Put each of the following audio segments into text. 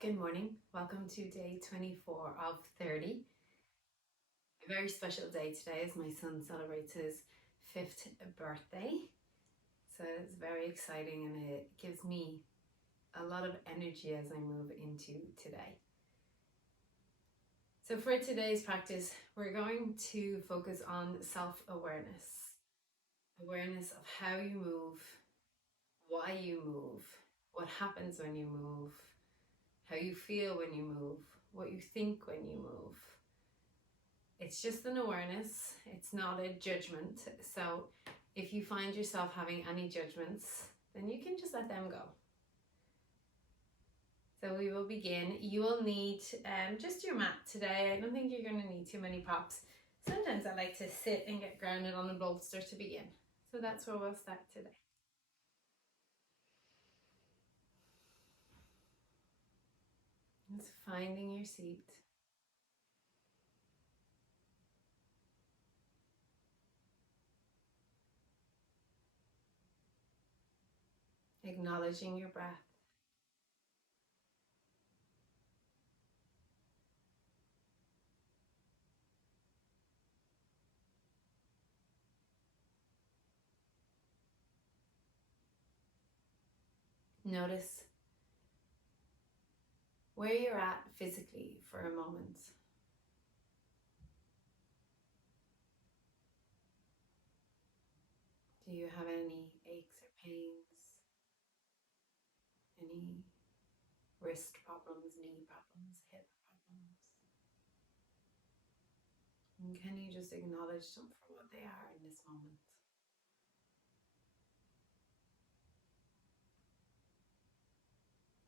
Good morning. Welcome to day 24 of 30. A very special day today as my son celebrates his 5th birthday. So it's very exciting and it gives me a lot of energy as I move into today. So for today's practice, we're going to focus on self-awareness. Awareness of how you move, why you move, what happens when you move, how you feel when you move, what you think when you move. It's just an awareness, it's not a judgment. So if you find yourself having any judgments, then you can just let them go. So we will begin. You will need just your mat today. I don't think you're going to need too many props. Sometimes I like to sit and get grounded on a bolster to begin. So that's where we'll start today. Just finding your seat. Acknowledging your breath. Notice where you're at physically for a moment. Do you have any aches or pains? Any wrist problems, knee problems, hip problems? And can you just acknowledge them for what they are in this moment?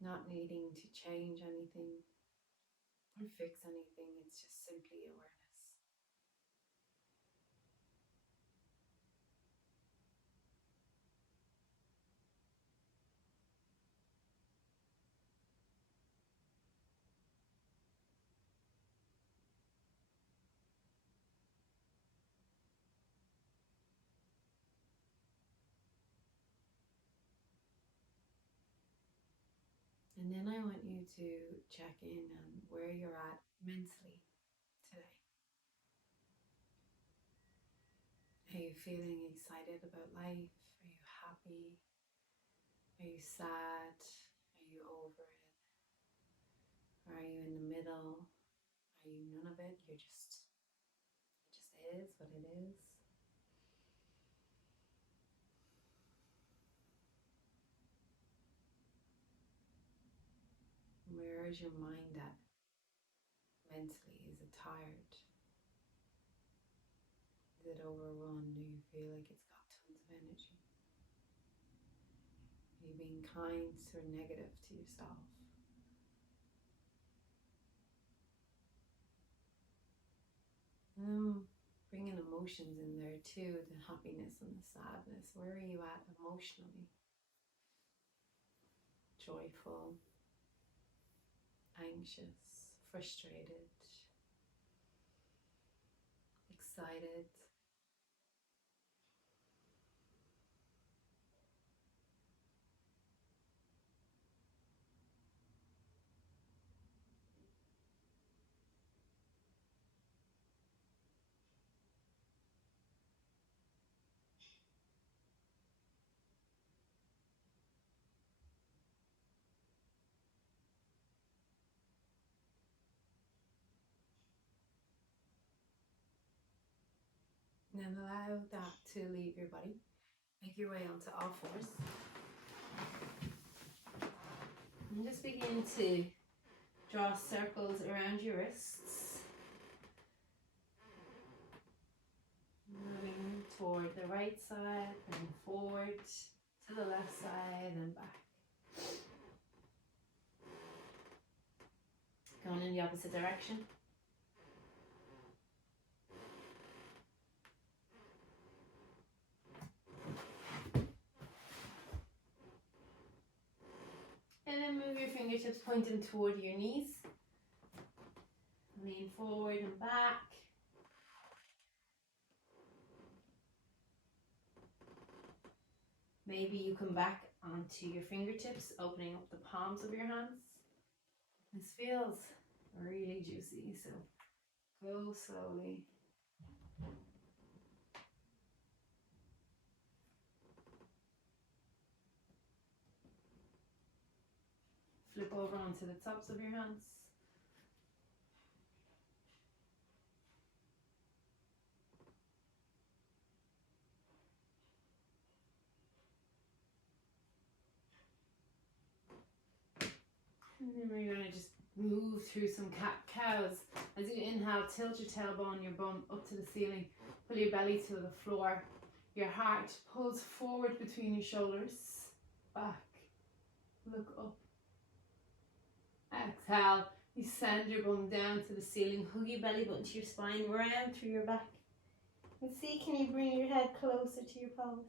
Not needing to change anything or fix anything, it's just simply awareness. And then I want you to check in on where you're at mentally today. Are you feeling excited about life? Are you happy? Are you sad? Are you over it? Or are you in the middle? Are you none of it? It just is what it is. Where is your mind at mentally? Is it tired? Is it overrun? Do you feel like it's got tons of energy? Are you being kind or negative to yourself? Bringing emotions in there too, the happiness and the sadness. Where are you at emotionally? Joyful, anxious, frustrated, excited. And then allow that to leave your body. Make your way onto all fours. And just begin to draw circles around your wrists. Moving toward the right side and forward to the left side and back. Going in the opposite direction. And then move your fingertips pointing toward your knees. Lean forward and back. Maybe you come back onto your fingertips, opening up the palms of your hands. This feels really juicy, so go slowly. Flip over onto the tops of your hands. And then we're going to just move through some cat-cows. As you inhale, tilt your tailbone, your bum up to the ceiling. Pull your belly to the floor. Your heart pulls forward between your shoulders. Back. Look up. Exhale. You send your bum down to the ceiling. Hug your belly button to your spine. Round through your back. And see, can you bring your head closer to your pelvis?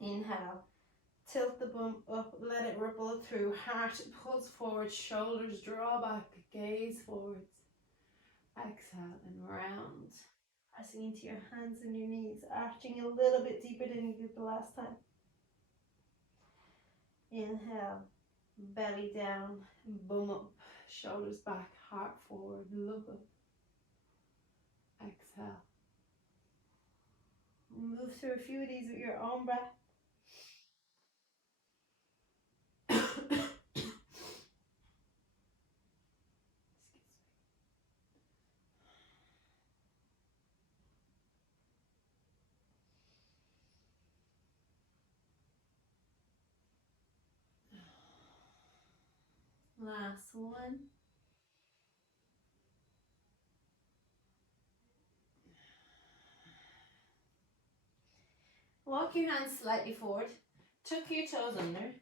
Inhale. Tilt the bum up, let it ripple through. Heart pulls forward, shoulders draw back, gaze forwards. Exhale and round. Pressing into your hands and your knees, arching a little bit deeper than you did the last time. Inhale, belly down, bum up, shoulders back, heart forward, look up. Exhale. Move through a few of these with your own breath. Last one. Walk your hands slightly forward. Tuck your toes under.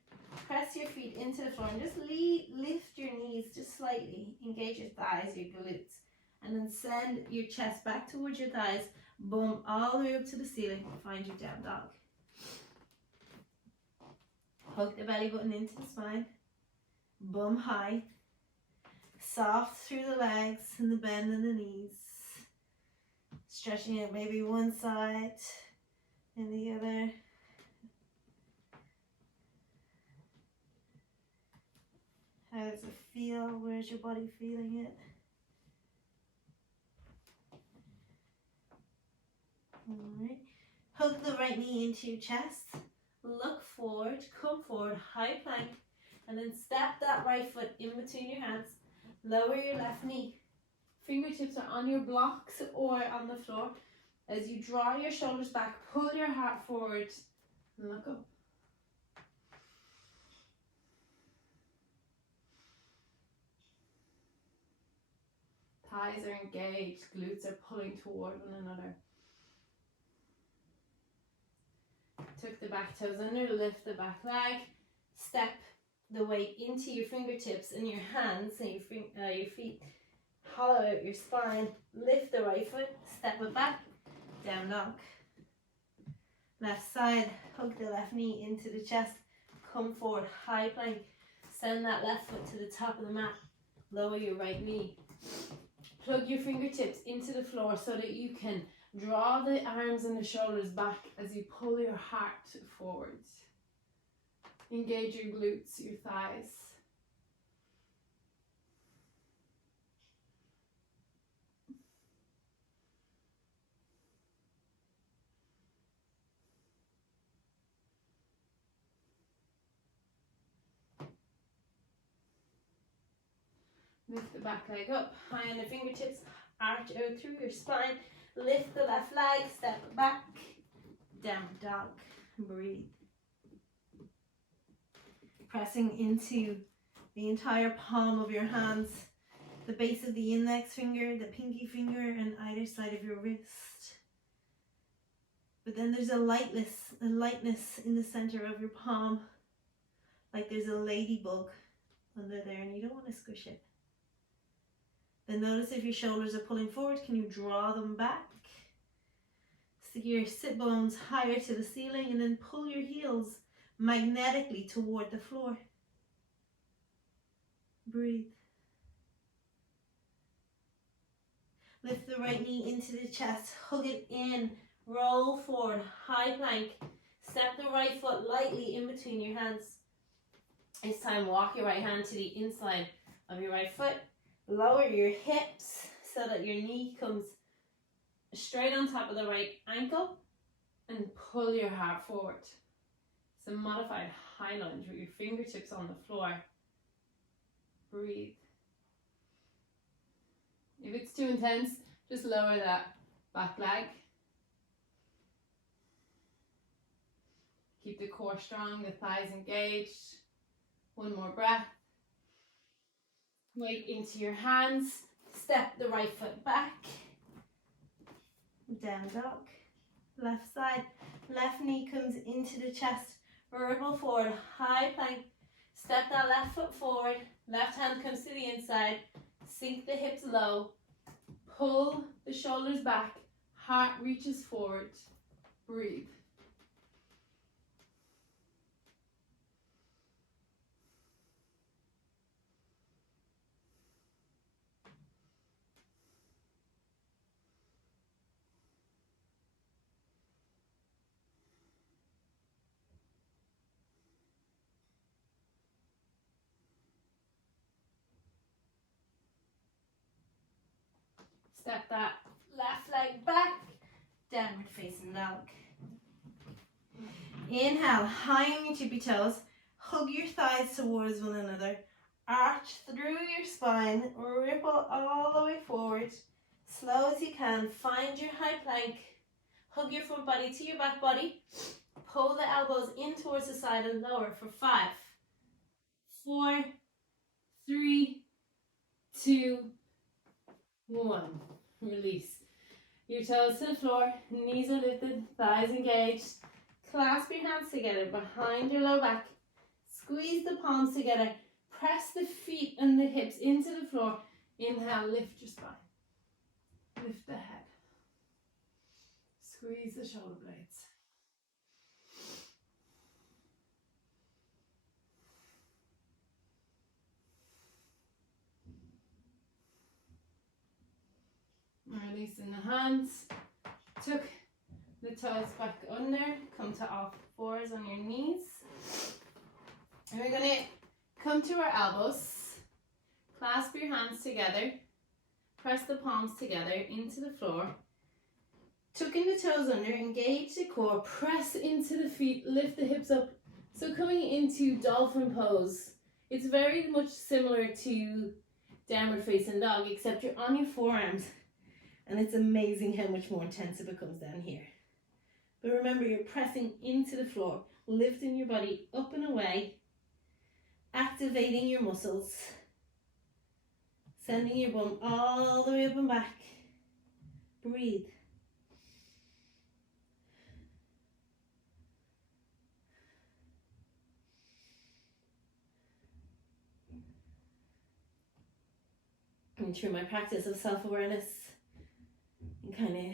Press your feet into the floor and just lift your knees just slightly. Engage your thighs, your glutes. And then send your chest back towards your thighs. Bum all the way up to the ceiling. Find your down dog. Hook the belly button into the spine. Bum high. Soft through the legs and the bend in the knees. Stretching out maybe one side and the other. How does it feel? Where's your body feeling it? Alright. Hug the right knee into your chest. Look forward, come forward, high plank. And then step that right foot in between your hands. Lower your left knee. Fingertips are on your blocks or on the floor. As you draw your shoulders back, pull your heart forward and look up. Thighs are engaged, glutes are pulling toward one another. Tuck the back toes under, lift the back leg. Step the weight into your fingertips and your hands and your feet. Hollow out your spine. Lift the right foot, step it back, down dog. Left side, hug the left knee into the chest. Come forward, high plank. Send that left foot to the top of the mat. Lower your right knee. Plug your fingertips into the floor so that you can draw the arms and the shoulders back as you pull your heart forwards. Engage your glutes, your thighs. Lift the back leg up, high on the fingertips, arch out through your spine. Lift the left leg, step it back, down dog, breathe. Pressing into the entire palm of your hands, the base of the index finger, the pinky finger, and either side of your wrist. But then there's a lightness in the center of your palm, like there's a ladybug under there, and you don't want to squish it. Then notice if your shoulders are pulling forward, can you draw them back? Stick your sit bones higher to the ceiling and then pull your heels magnetically toward the floor. Breathe. Lift the right knee into the chest, hug it in, roll forward, high plank. Step the right foot lightly in between your hands. It's time to walk your right hand to the inside of your right foot. Lower your hips so that your knee comes straight on top of the right ankle, and pull your heart forward. It's a modified high lunge with your fingertips on the floor. Breathe. If it's too intense, just lower that back leg. Keep the core strong, the thighs engaged. One more breath. Weight into your hands. Step the right foot back. Down dog. Left side. Left knee comes into the chest. Vertical forward. High plank. Step that left foot forward. Left hand comes to the inside. Sink the hips low. Pull the shoulders back. Heart reaches forward. Breathe. Step that left leg back, downward facing dog. Inhale, high on your tippy toes, hug your thighs towards one another, arch through your spine, ripple all the way forward, slow as you can, find your high plank, hug your front body to your back body, pull the elbows in towards the side and lower for 5, 4, 3, 2, 1. Release. Your toes to the floor, knees are lifted, thighs engaged. Clasp your hands together behind your low back. Squeeze the palms together. Press the feet and the hips into the floor. Inhale, lift your spine. Lift the head. Squeeze the shoulder blades. Releasing the hands. Tuck the toes back under. Come to all fours on your knees. And we're going to come to our elbows. Clasp your hands together. Press the palms together into the floor. Tucking the toes under. Engage the core. Press into the feet. Lift the hips up. So coming into dolphin pose. It's very much similar to downward facing dog, except you're on your forearms. And it's amazing how much more intense it becomes down here. But remember, you're pressing into the floor, lifting your body up and away, activating your muscles, sending your bum all the way up and back. Breathe. And through my practice of self-awareness, and kind of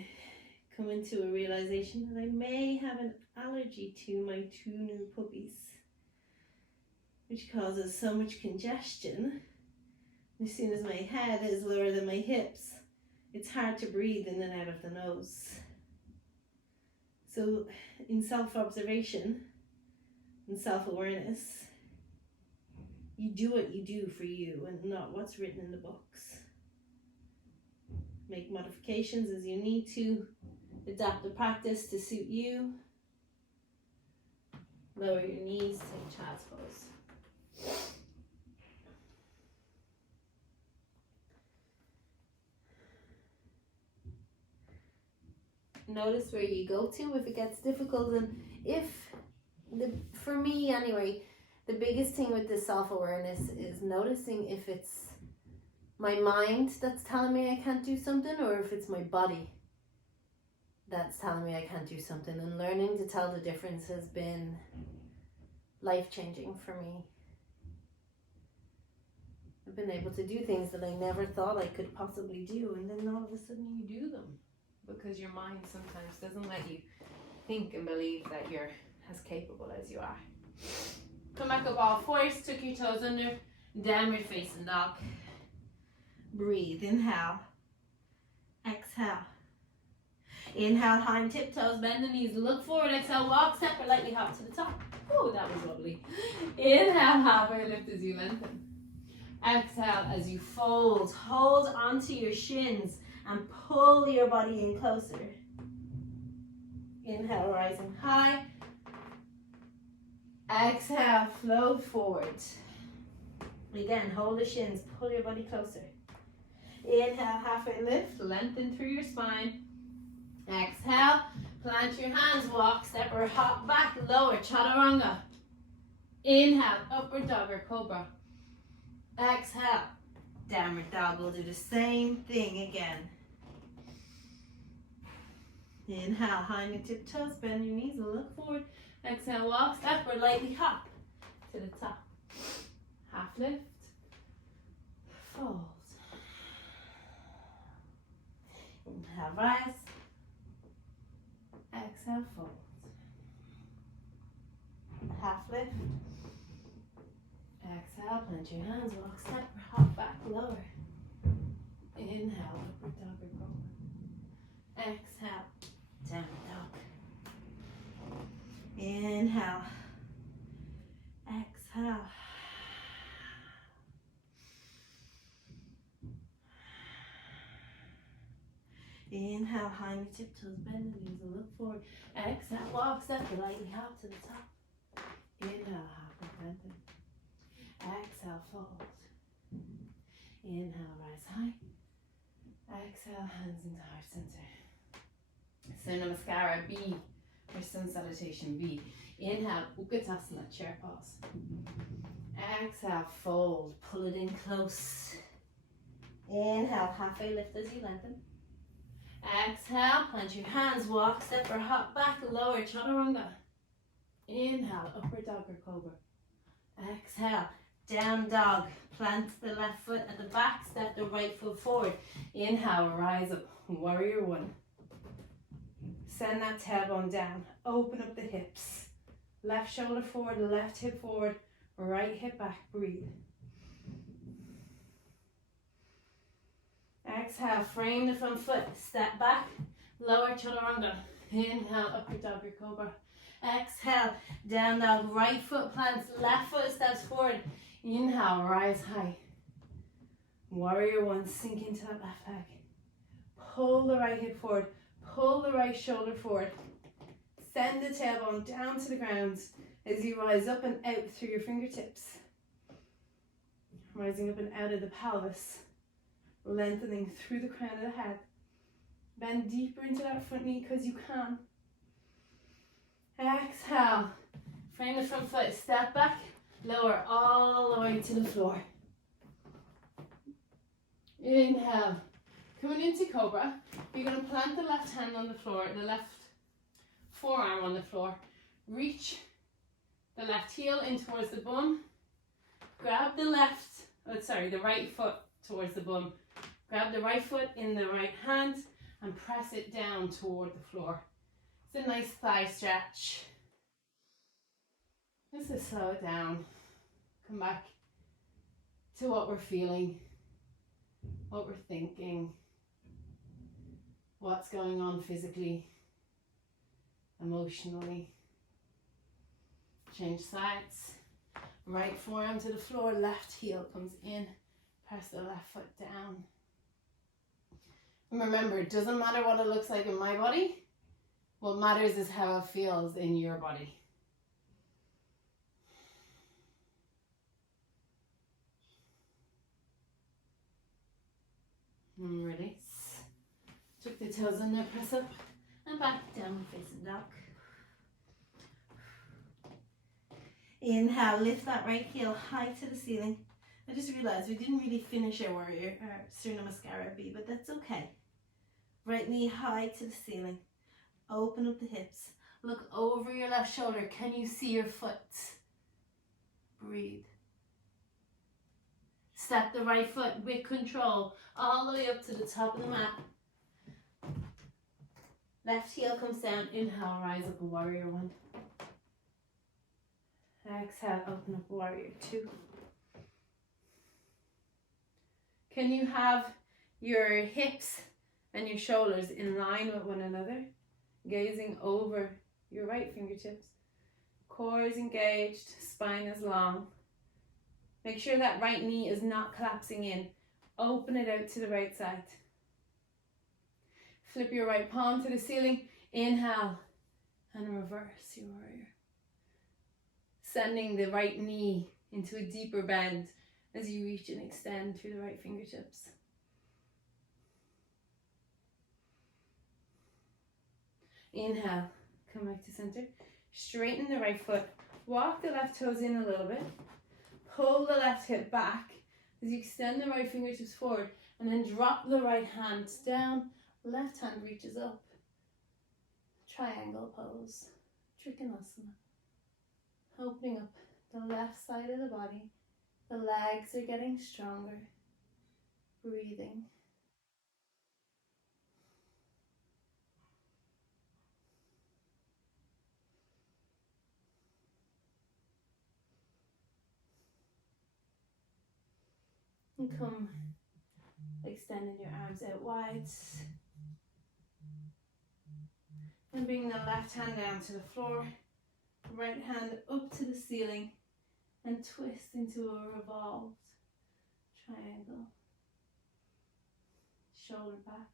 come into a realization that I may have an allergy to my 2 new puppies, which causes so much congestion. As soon as my head is lower than my hips, it's hard to breathe in and out of the nose. So in self-observation and self-awareness, you do what you do for you and not what's written in the books. Make modifications as you need to. Adapt the practice to suit you. Lower your knees, take child's pose. Notice where you go to if it gets difficult, and for me anyway, the biggest thing with this self-awareness is noticing if it's my mind that's telling me I can't do something, or if it's my body that's telling me I can't do something. And learning to tell the difference has been life-changing for me. I've been able to do things that I never thought I could possibly do, and then all of a sudden you do them, because your mind sometimes doesn't let you think and believe that you're as capable as you are. Come back up all fours, tuck your toes under, downward facing dog. Breathe, inhale, exhale. Inhale, high and tiptoes, bend the knees, look forward, exhale, walk separate, lightly hop to the top. Whew. Woo, that was lovely. Inhale, halfway lift as you lengthen. Exhale as you fold. Hold onto your shins and pull your body in closer. Inhale, rising high. Exhale, float forward. Again, hold the shins, pull your body closer. Inhale, halfway lift, lengthen through your spine. Exhale, plant your hands, walk, step or hop back, lower, chaturanga. Inhale, upward dog or cobra. Exhale, downward dog. We'll do the same thing again. Inhale, high knee tip toes, bend your knees and look forward. Exhale, walk, step or lightly hop to the top. Half lift, fold. Inhale, rise. Exhale, fold. Half lift. Exhale, plant your hands, walk, step, or hop back, lower. Inhale, upward dog or cobra. Exhale, downward dog. Inhale. Exhale. Inhale, high knee tiptoes, bend the knees and look forward. Exhale, walk, step, or lightly hop to the top. Inhale, hop and lengthen. Exhale, fold. Inhale, rise high. Exhale, hands into heart center. Surya Namaskara B, or Sun Salutation B. Inhale, Utkatasana, chair pose. Exhale, fold, pull it in close. Inhale, halfway lift as you lengthen. Exhale, plant your hands, walk, step or hop back, lower, chaturanga. Inhale, upward dog or cobra. Exhale, down dog. Plant the left foot at the back, step the right foot forward. Inhale, rise up, warrior one. Send that tailbone down, open up the hips. Left shoulder forward, left hip forward, right hip back, breathe. Exhale, frame the front foot, step back, lower chaturanga. Inhale, upward dog or cobra. Exhale, down dog, right foot plants, left foot steps forward. Inhale, rise high. Warrior one, sink into that left leg. Pull the right hip forward, pull the right shoulder forward. Send the tailbone down to the ground as you rise up and out through your fingertips. Rising up and out of the pelvis. Lengthening through the crown of the head. Bend deeper into that front knee because you can. Exhale. Frame the front foot, step back, lower all the way to the floor. Inhale. Coming into Cobra, you're going to plant the left hand on the floor, the left forearm on the floor. Reach the left heel in towards the bum. Grab the right foot towards the bum. Grab the right foot in the right hand and press it down toward the floor. It's a nice thigh stretch. Just to slow it down. Come back to what we're feeling, what we're thinking, what's going on physically, emotionally. Change sides. Right forearm to the floor, left heel comes in. Press the left foot down. And remember, it doesn't matter what it looks like in my body. What matters is how it feels in your body. And release. Tuck the toes in there, press up and back, down facing dog. Inhale, lift that right heel high to the ceiling. I just realized we didn't really finish our warrior, Surya Namaskara B, but that's okay. Right knee high to the ceiling. Open up the hips. Look over your left shoulder. Can you see your foot? Breathe. Step the right foot with control all the way up to the top of the mat. Left heel comes down. Inhale, rise up, warrior one. Exhale, open up, warrior two. Can you have your hips and your shoulders in line with one another? Gazing over your right fingertips. Core is engaged, spine is long. Make sure that right knee is not collapsing in. Open it out to the right side. Flip your right palm to the ceiling. Inhale and reverse your warrior. Sending the right knee into a deeper bend as you reach and extend through the right fingertips. Inhale, come back to center. Straighten the right foot. Walk the left toes in a little bit. Pull the left hip back as you extend the right fingertips forward, and then drop the right hand down. Left hand reaches up. Triangle pose. Trikonasana. Opening up the left side of the body. The legs are getting stronger. Breathing. And come extending your arms out wide. And bring the left hand down to the floor. Right hand up to the ceiling. And twist into a revolved triangle. Shoulder back.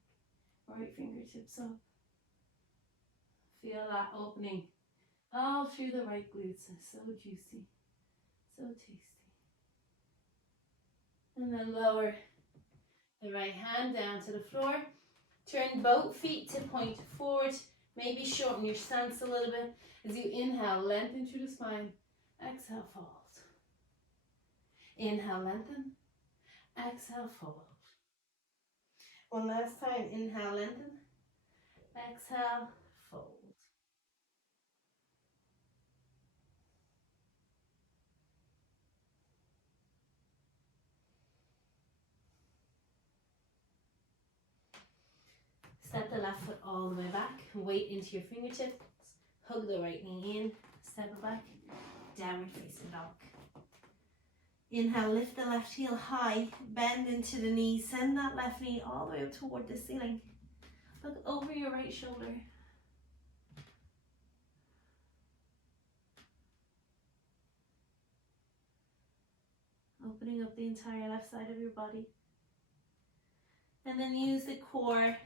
Right fingertips up. Feel that opening all through the right glutes. So juicy. So tasty. And then lower the right hand down to the floor. Turn both feet to point forward. Maybe shorten your stance a little bit. As you inhale, lengthen through the spine. Exhale, fold. Inhale, lengthen. Exhale, fold. One last time. Inhale, lengthen. Exhale, fold. Step the left foot all the way back. Weight into your fingertips. Hug the right knee in. Step it back. Downward facing dog. Inhale, lift the left heel high. Bend into the knee. Send that left knee all the way up toward the ceiling. Look over your right shoulder. Opening up the entire left side of your body. And then use the core.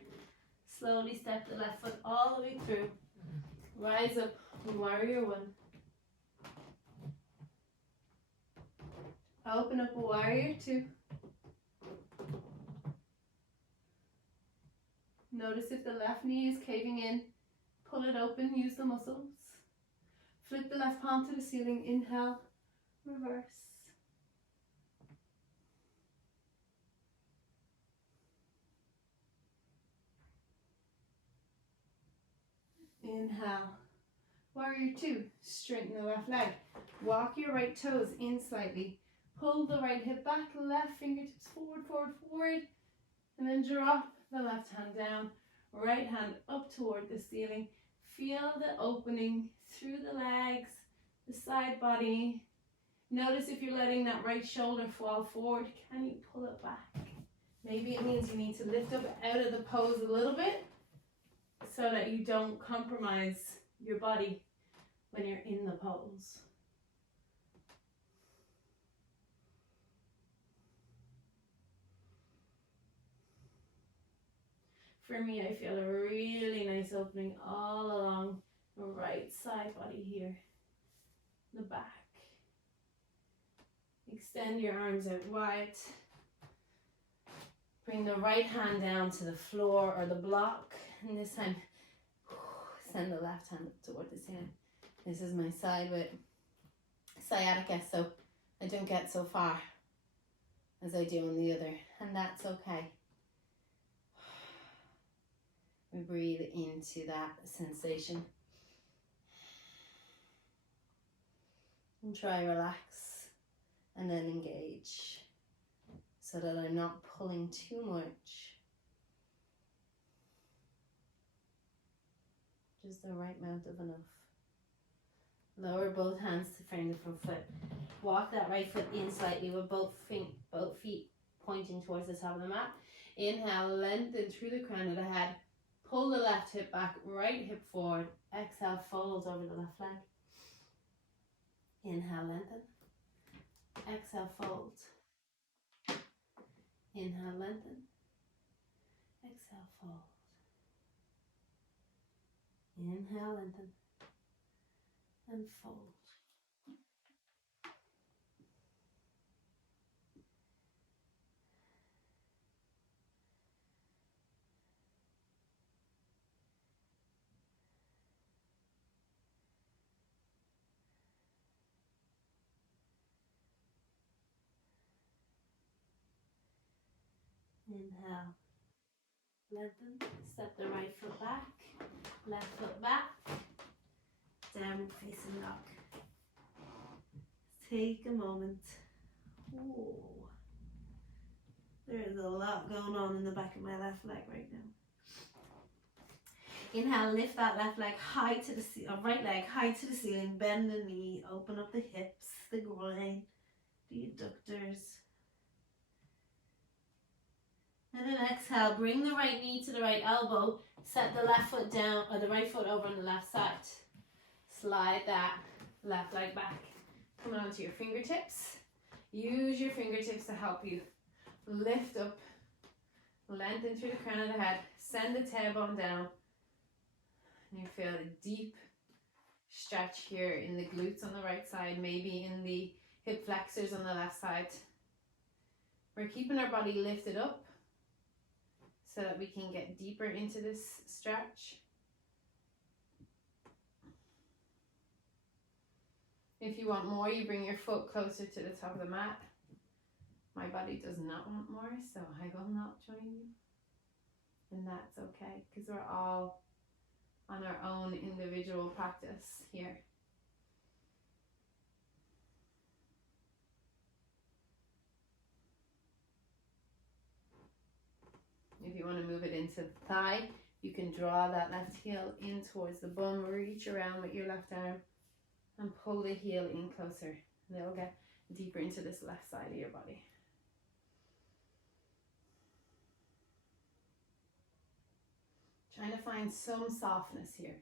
Slowly step the left foot all the way through. Rise up, warrior one. Open up, warrior two. Notice if the left knee is caving in. Pull it open, use the muscles. Flip the left palm to the ceiling. Inhale, reverse. Inhale. Warrior two. Straighten the left leg. Walk your right toes in slightly. Pull the right hip back. Left fingertips forward, forward, forward. And then drop the left hand down. Right hand up toward the ceiling. Feel the opening through the legs, the side body. Notice if you're letting that right shoulder fall forward. Can you pull it back? Maybe it means you need to lift up out of the pose a little bit, so that you don't compromise your body when you're in the pose. For me, I feel a really nice opening all along the right side body here, the back. Extend your arms out wide. Bring the right hand down to the floor or the block. And this time, send the left hand up toward the ceiling. This is my side with sciatica, so I don't get so far as I do on the other. And that's okay. We breathe into that sensation. And try relax and then engage so that I'm not pulling too much. Just the right amount of enough. Lower both hands to frame the front foot. Walk that right foot in slightly with both feet pointing towards the top of the mat. Inhale, lengthen through the crown of the head. Pull the left hip back, right hip forward. Exhale, fold over the left leg. Inhale, lengthen. Exhale, fold. Inhale, lengthen. Exhale, fold. Inhale, lengthen. And fold. Inhale, lengthen, step the right foot back, left foot back, downward facing dog. Take a moment. Ooh. There is a lot going on in the back of my left leg right now. Inhale, lift that left leg high to the right leg high to the ceiling, bend the knee, open up the hips, the groin, the adductors. And then exhale, bring the right knee to the right elbow, set the left foot down, or the right foot over on the left side. Slide that left leg back. Come onto your fingertips. Use your fingertips to help you lift up, lengthen through the crown of the head, send the tailbone down. And you feel a deep stretch here in the glutes on the right side, maybe in the hip flexors on the left side. We're keeping our body lifted up so that we can get deeper into this stretch. If you want more, you bring your foot closer to the top of the mat. My body does not want more, so I will not join you. And that's okay, because we're all on our own individual practice here. If you want to move it into the thigh, you can draw that left heel in towards the bum, reach around with your left arm and pull the heel in closer. And it'll get deeper into this left side of your body. Trying to find some softness here.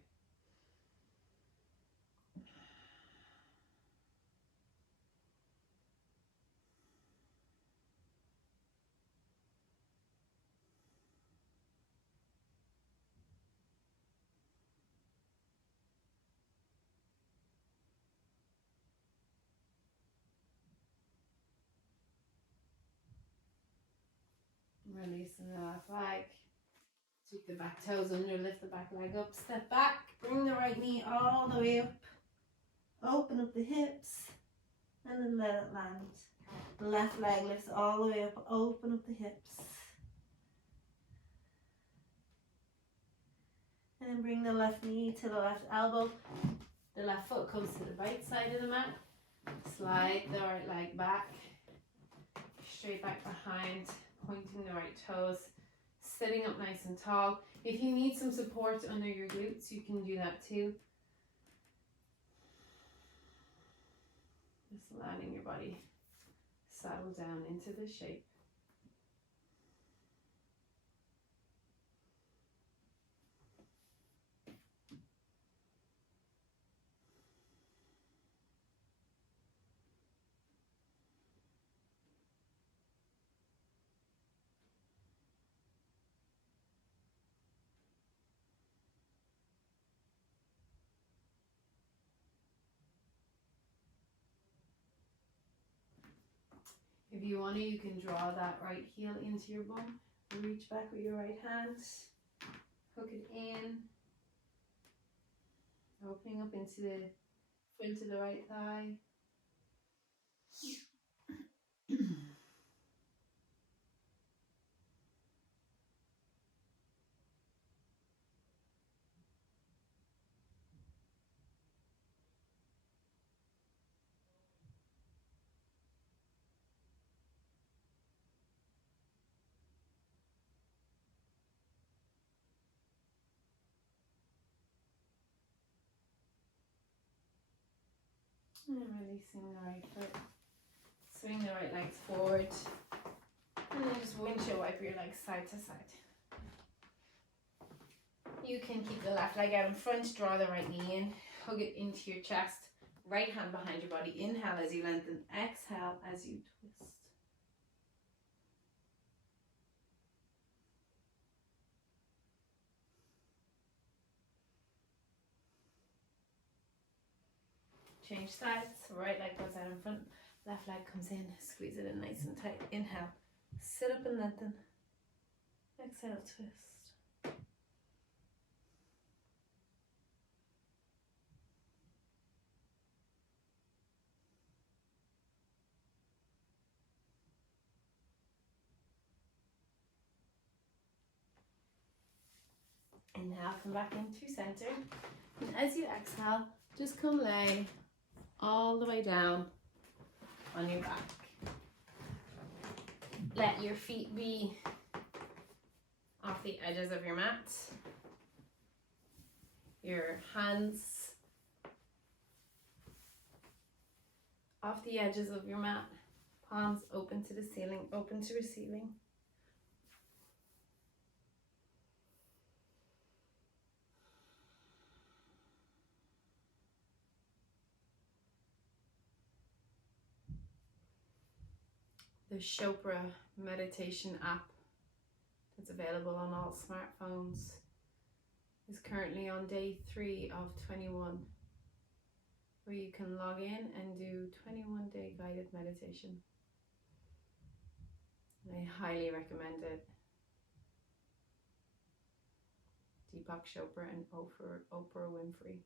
Releasing the left leg. Sweep the back toes under, lift the back leg up, step back, bring the right knee all the way up, open up the hips, and then let it land. The left leg lifts all the way up, open up the hips. And then bring the left knee to the left elbow. The left foot comes to the right side of the mat. Slide the right leg back, straight back behind, pointing the right toes, sitting up nice and tall. If you need some support under your glutes, you can do that too. Just letting your body settle down into the shape. If you want to, you can draw that right heel into your bum. Reach back with your right hand. Hook it in. Opening up into the front of the right thigh. And releasing the right foot. Swing the right legs forward. And then just windshield wiper your legs side to side. You can keep the left leg out in front, draw the right knee in, hug it into your chest, Right hand behind your body. Inhale as you lengthen. Exhale as you twist. Change sides. Right leg goes out in front. Left leg comes in. Squeeze it in nice and tight. Inhale. Sit up and lengthen. Exhale, twist. Inhale, come back into center. And as you exhale, just come lay all the way down on your back. Let your feet be off the edges of your mat. Your hands off the edges of your mat. Palms open to the ceiling, open to receiving. The Chopra meditation app that's available on all smartphones is currently on day 3 of 21, where you can log in and do 21-day guided meditation. I highly recommend it. Deepak Chopra and Oprah Winfrey.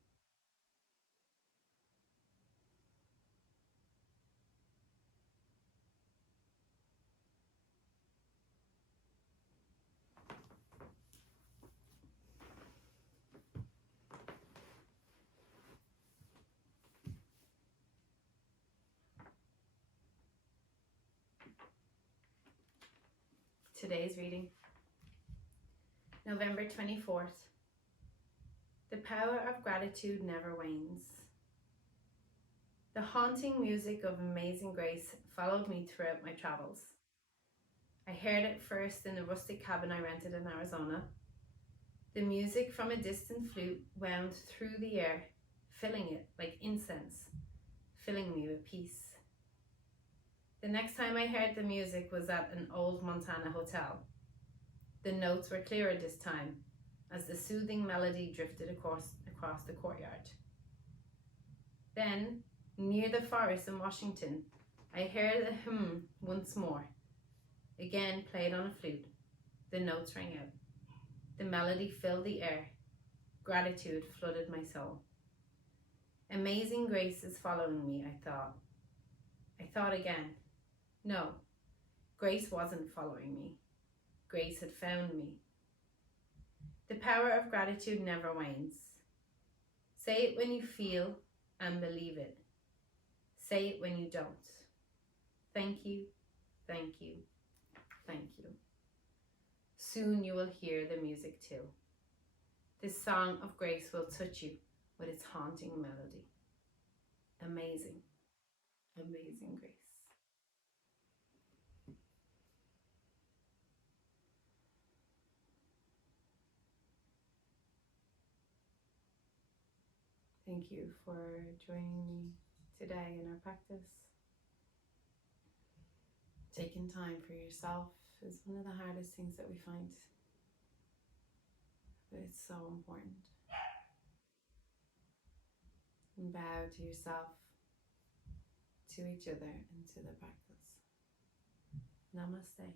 Today's reading, November 24th. The power of gratitude never wanes. The haunting music of Amazing Grace followed me throughout my travels. I heard it first in the rustic cabin I rented in Arizona. The music from a distant flute wound through the air, filling it like incense, filling me with peace. The next time I heard the music was at an old Montana hotel. The notes were clearer this time, as the soothing melody drifted across the courtyard. Then, near the forest in Washington, I heard the hymn once more, again played on a flute. The notes rang out. The melody filled the air. Gratitude flooded my soul. Amazing Grace is following me, I thought. I thought again. No, Grace wasn't following me. Grace had found me. The power of gratitude never wanes. Say it when you feel and believe it. Say it when you don't. Thank you, thank you, thank you. Soon you will hear the music too. This song of grace will touch you with its haunting melody. Amazing, amazing grace. Thank you for joining me today in our practice. Taking time for yourself is one of the hardest things that we find, but it's so important. And bow to yourself, to each other, and to the practice. Namaste.